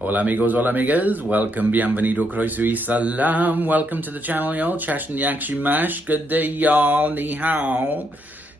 Hola amigos, hola amigas, welcome, bienvenido, croeso y salam, welcome to the channel y'all, Chash and Yakshimash, good day y'all, ni hao.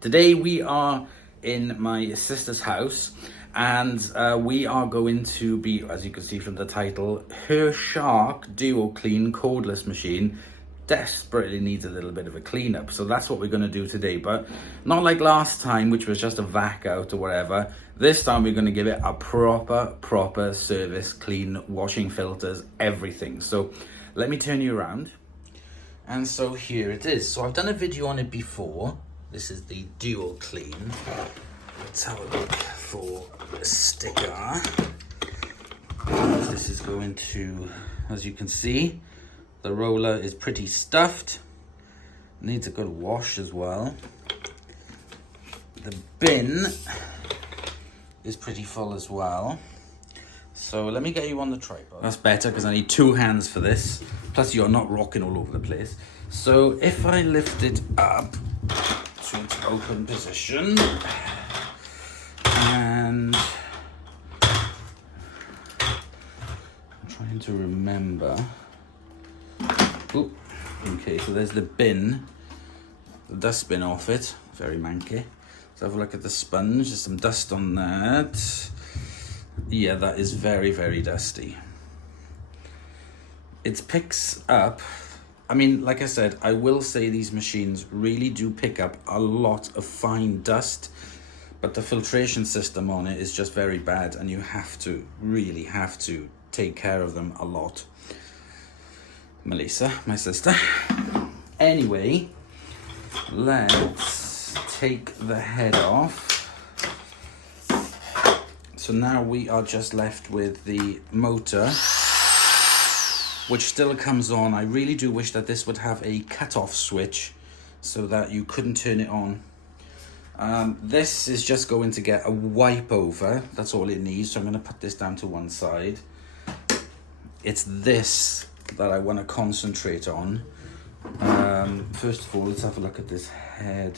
Today we are in my sister's house and we are going to be, as you can see from the title, her Shark Duo Clean Cordless machine desperately needs a little bit of a cleanup, so that's what we're going to do today, but not like last time, which was just a vac out or whatever. This time we're going to give it a proper service, clean, washing filters, everything. So let me turn you around. And so here it is. So I've done a video on it before. This is the Duo Clean. Let's have a look for a sticker. This is going to, as you can see, the roller is pretty stuffed, needs a good wash as well. The bin is pretty full as well. So let me get you on the tripod. That's better because I need two hands for this. Plus you're not rocking all over the place. So if I lift it up to its open position and I'm trying to remember. Ooh, okay, so there's the bin, the dustbin off it, very manky. Let's have a look at the sponge, there's some dust on that. Yeah, that is very dusty. It picks up, I mean, like I said, I will say these machines really do pick up a lot of fine dust, but the filtration system on it is just very bad and you really have to take care of them a lot. Melissa, my sister. Anyway, let's take the head off. So now we are just left with the motor, which still comes on. I really do wish that this would have a cut-off switch so that you couldn't turn it on. This is just going to get a wipe over. That's all it needs. So I'm going to put this down to one side. It's this that I want to concentrate on. First of all, let's have a look at this head.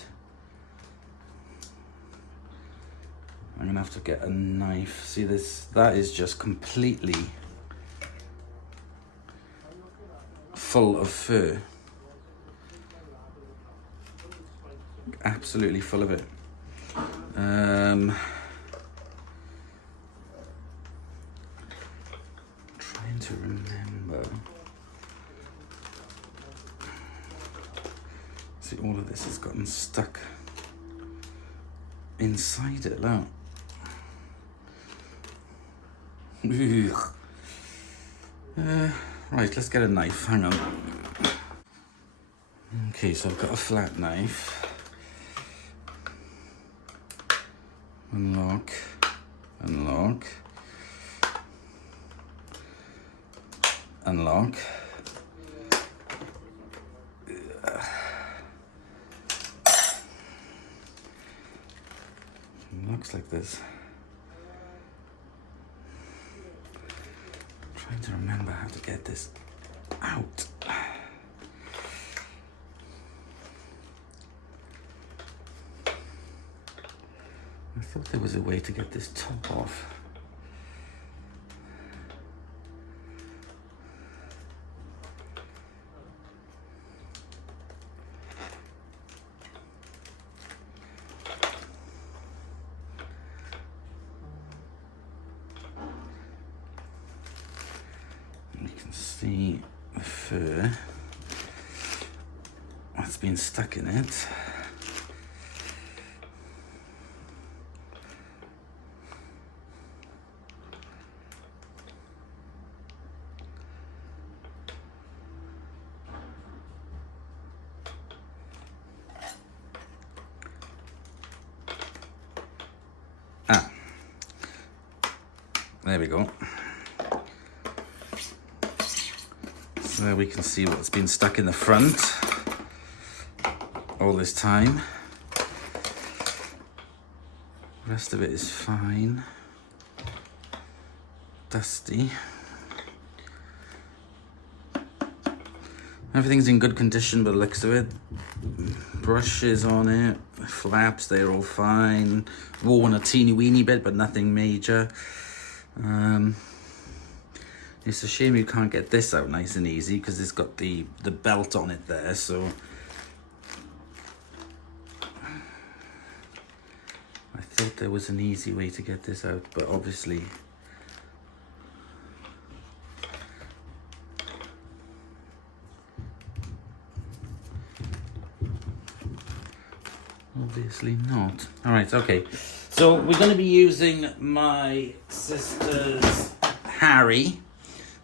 I'm gonna have to get a knife. See this? That is just completely full of fur. Absolutely full of it. Trying to remember. See, all of this has gotten stuck inside it, look. Right, let's get a knife, hang on. Okay, so I've got a flat knife. Unlock, unlock, unlock. Looks like this. I'm trying to remember how to get this out. I thought there was a way to get this top off. You can see the fur that's been stuck in it. There we go. So there we can see what's been stuck in the front all this time. The rest of it is fine. Dusty. Everything's in good condition by the looks of it. Brushes on it, flaps, they're all fine. Worn a teeny weeny bit, but nothing major. It's a shame you can't get this out nice and easy because it's got the belt on it there, so I thought there was an easy way to get this out, but obviously not. All right, okay. So we're going to be using my sister's Harry.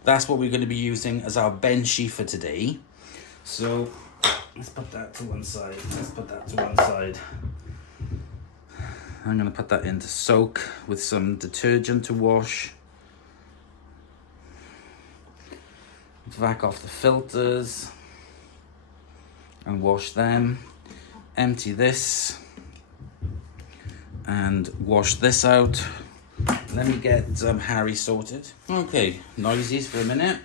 That's what we're going to be using as our benchy for today. So let's put that to one side. Let's put that to one side. I'm going to put that in to soak with some detergent to wash. Vac off the filters and wash them. Empty this and wash this out. Let me get Harry sorted. Okay, noisies for a minute.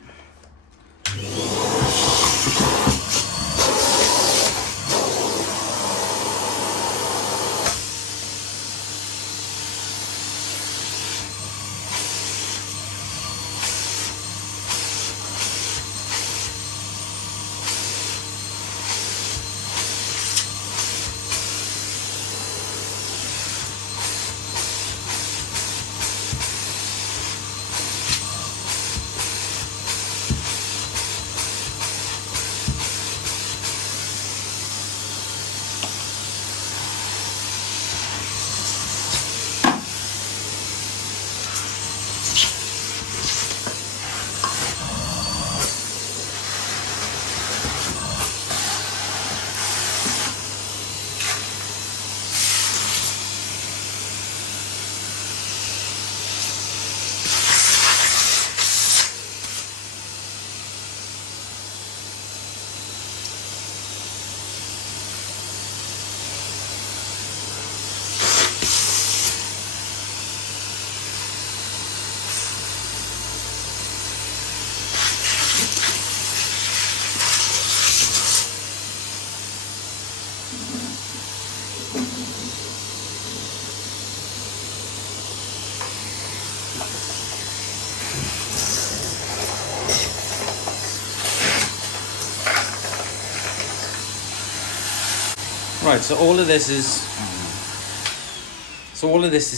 Right, so all of this is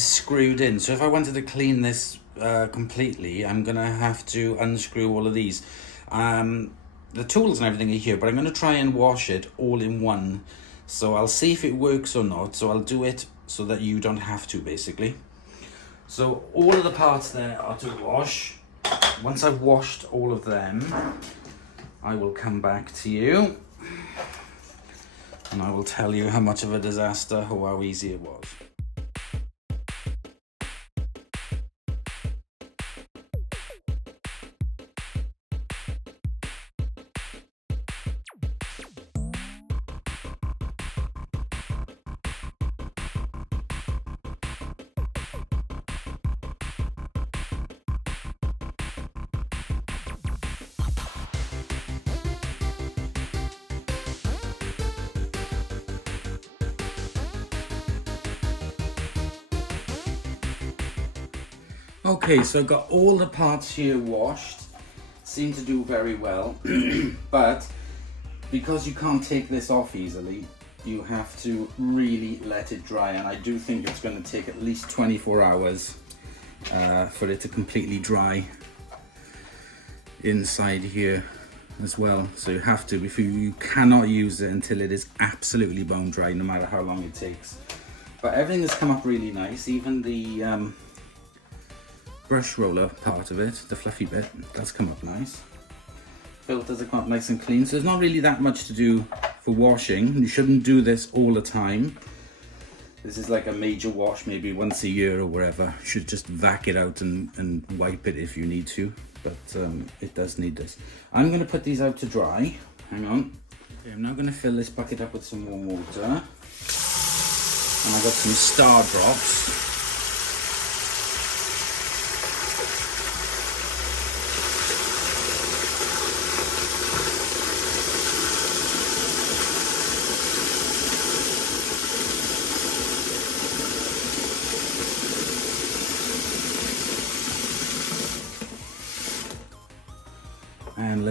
screwed in. So if I wanted to clean this completely, I'm gonna have to unscrew all of these. The tools and everything are here, but I'm gonna try and wash it all in one. So I'll see if it works or not. So I'll do it so that you don't have to, basically. So all of the parts there are to wash. Once I've washed all of them, I will come back to you and I will tell you how much of a disaster or how easy it was. Okay, so I've got all the parts here washed. Seem to do very well, but because you can't take this off easily, you have to really let it dry, and I do think it's going to take at least 24 hours for it to completely dry inside here as well. So you have to, you cannot use it until it is absolutely bone dry, no matter how long it takes. But everything has come up really nice, even the brush roller part of it, the fluffy bit, that's come up nice. Filters have come up nice and clean, so there's not really that much to do for washing. You shouldn't do this all the time. This is like a major wash, maybe once a year or wherever. You should just vac it out and wipe it if you need to, but it does need this. I'm going to put these out to dry. Hang on. Okay, I'm now going to fill this bucket up with some warm water. And I've got some star drops.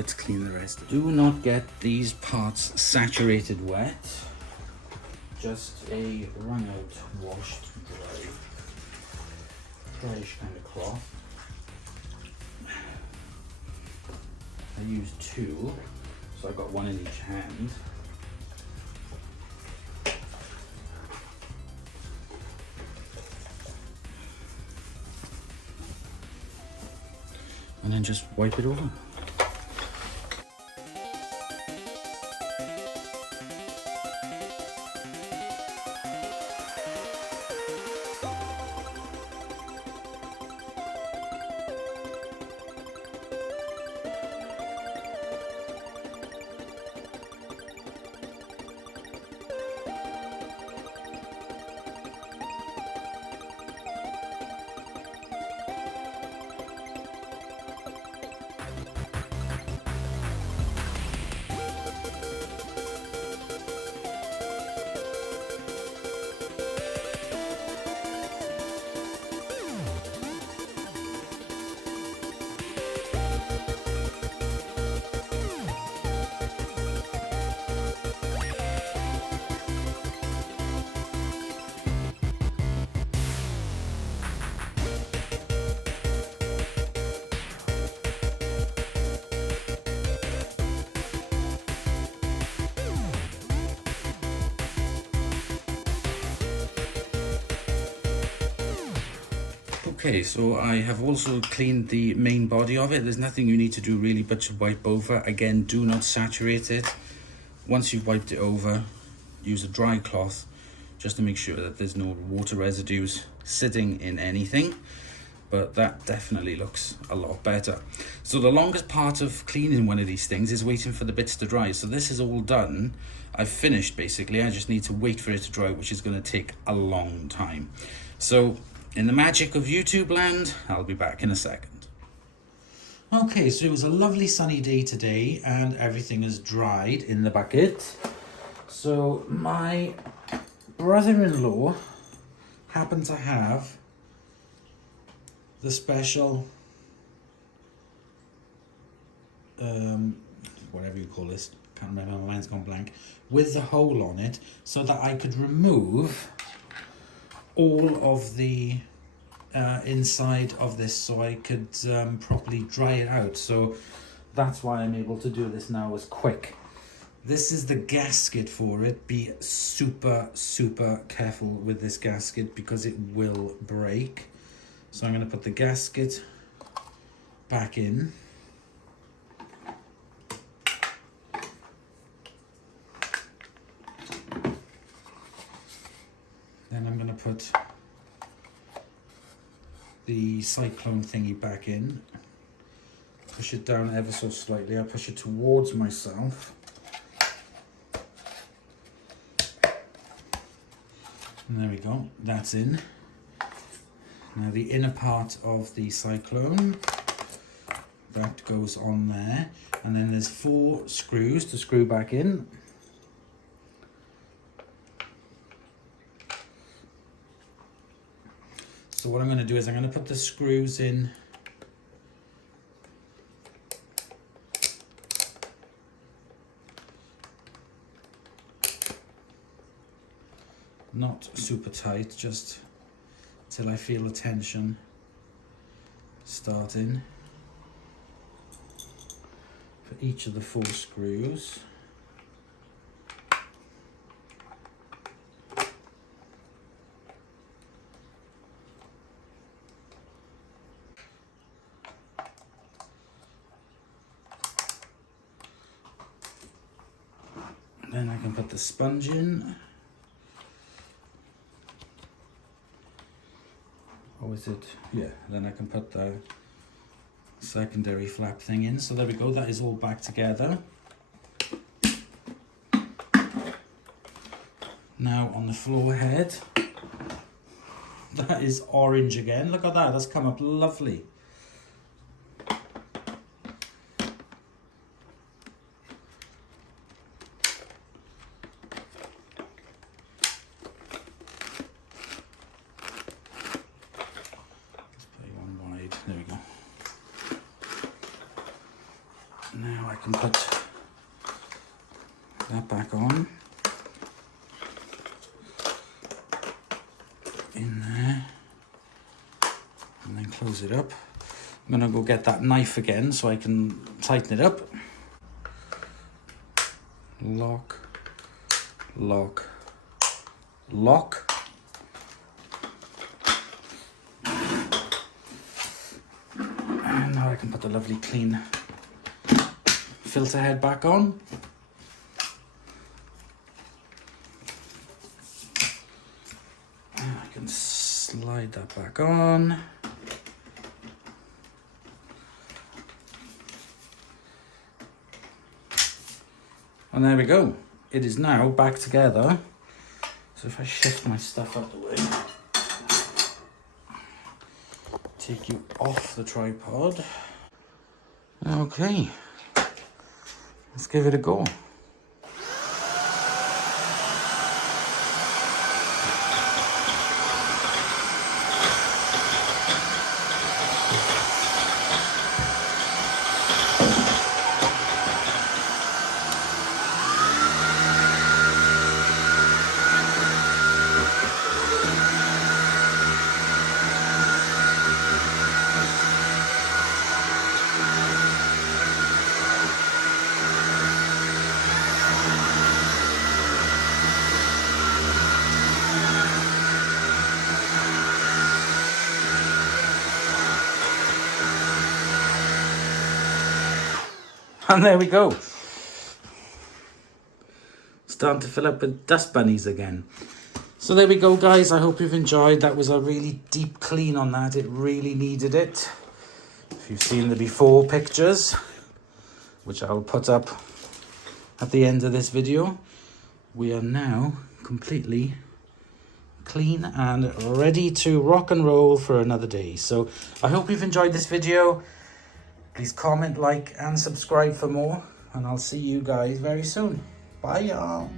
let's clean the rest. Do not get these parts saturated wet. Just a wrung out, washed, dryish kind of cloth. I used 2, so I've got 1 in each hand. And then just wipe it over. Okay, so I have also cleaned the main body of it. There's nothing you need to do really but to wipe over. Again, do not saturate it. Once you've wiped it over, use a dry cloth just to make sure that there's no water residues sitting in anything. But that definitely looks a lot better. So the longest part of cleaning one of these things is waiting for the bits to dry. So this is all done. I've finished basically. I just need to wait for it to dry, which is going to take a long time. So in the magic of YouTube land, I'll be back in a second. Okay, so it was a lovely sunny day today and everything is dried in the bucket. So my brother-in-law happened to have the special, whatever you call this, can't remember, my mind's gone blank, with the hole on it so that I could remove all of the inside of this so I could properly dry it out. So that's why I'm able to do this now as quick. This is the gasket for it. Be super careful with this gasket because it will break. So I'm going to put the gasket back in. Then I'm going to put the cyclone thingy back in. Push it down ever so slightly. I push it towards myself. And there we go. That's in. Now the inner part of the cyclone, that goes on there. And then there's 4 screws to screw back in. So what I'm going to do is I'm going to put the screws in not super tight, just till I feel the tension starting for each of the 4 screws. Then I can put the sponge in. Or is it? Yeah, then I can put the secondary flap thing in. So there we go, that is all back together. Now on the floor head, that is orange again. Look at that, that's come up lovely. There we go. Now I put that back on. In there. And then close it up. I'm going to go get that knife again so I can tighten it up. Lock, lock, lock. And now I can put the lovely clean filter head back on. And I can slide that back on. And there we go. It is now back together. So if I shift my stuff out the way, take you off the tripod. Okay, let's give it a go. And there we go. Starting to fill up with dust bunnies again. So there we go, guys. I hope you've enjoyed. That was a really deep clean on that. It really needed it. If you've seen the before pictures, which I'll put up at the end of this video, we are now completely clean and ready to rock and roll for another day. So I hope you've enjoyed this video. Please comment, like, and subscribe for more. And I'll see you guys very soon. Bye, y'all.